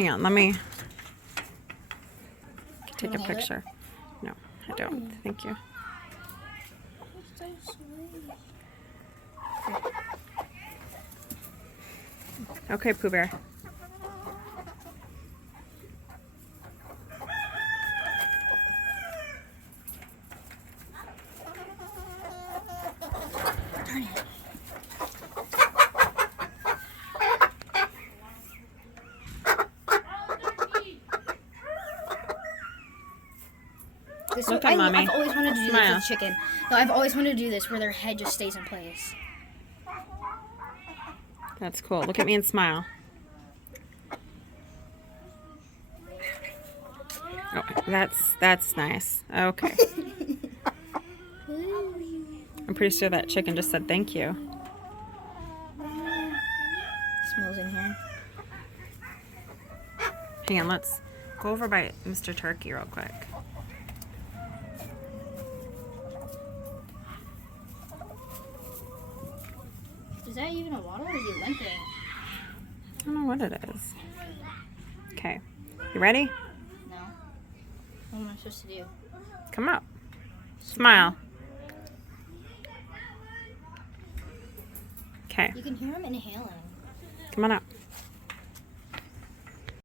Hang on, let me take a hold it? picture. No, I don't. Thank you. So sweet. Okay, Pooh Bear. Darn it. Look at Mommy. I've always wanted to do Smile. this with chicken. No, I've always wanted to do this where their head just stays in place. That's cool. Look at me and smile. Oh, that's nice. Okay. I'm pretty sure that chicken just said thank you. Smells in here. Hang on, let's go over by Mr. Turkey real quick. Is that even a waddle or is he limping? I don't know what it is. Okay. You ready? No. What am I supposed to do? Come up. Smile. Okay. You can hear him inhaling.